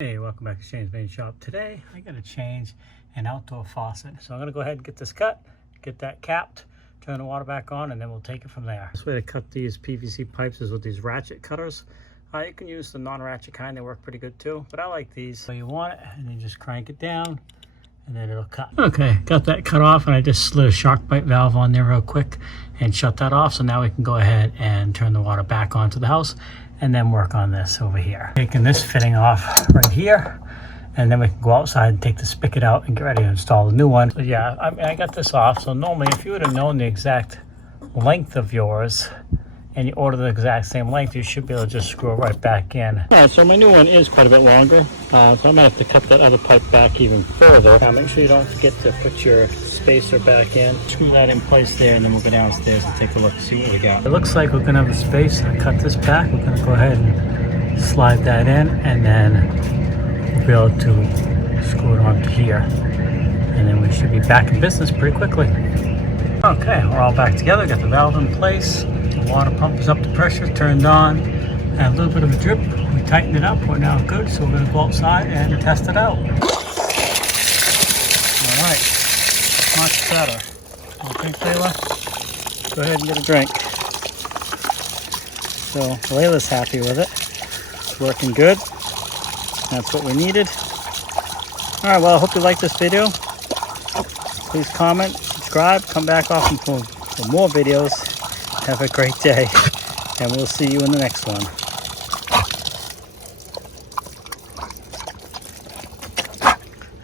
Hey, welcome back to Shane's Main Shop. Today I got to change an outdoor faucet. So I'm going to go ahead and get this cut, get that capped, turn the water back on, and then we'll take it from there. This way to cut these PVC pipes is with these ratchet cutters. You can use the non-ratchet kind, they work pretty good too, but I like these. So you want it, and then just crank it down, and then it'll cut. Okay, got that cut off, and I just slid a shark bite valve on there real quick and shut that off. So now we can go ahead and turn the water back onto the house and then work on this over here. Taking this fitting off right here, and then we can go outside and take the spigot out and get ready to install a new one. So yeah, I got this off. So normally if you would have known the exact length of yours and you order the exact same length, you should be able to just screw it right back in. All right, so my new one is quite a bit longer. So I might have to cut that other pipe back even further. Now make sure you don't forget to put your spacer back in. Screw that in place there, and then we'll go downstairs and take a look and see what we got. It looks like we're gonna have a space. I cut this back. We're gonna go ahead and slide that in, and then we'll be able to screw it onto here. And then we should be back in business pretty quickly. Okay, we're all back together. Got the valve in place. The water pump is up to pressure, turned on. Had a little bit of a drip. We tightened it up. We're now good, so we're going to go outside and test it out. All right, much better. Okay, Layla? Go ahead and get a drink. So Layla's happy with it. It's working good. That's what we needed. All right, well, I hope you like this video. Please comment, subscribe, come back often for more videos. Have a great day, and we'll see you in the next one.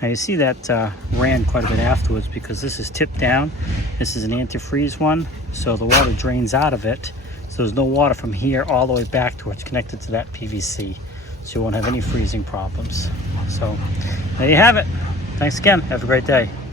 Now you see that ran quite a bit afterwards because this is tipped down. This is an antifreeze one, so the water drains out of it. So there's no water from here all the way back to what's connected to that PVC. So you won't have any freezing problems. So there you have it. Thanks again. Have a great day.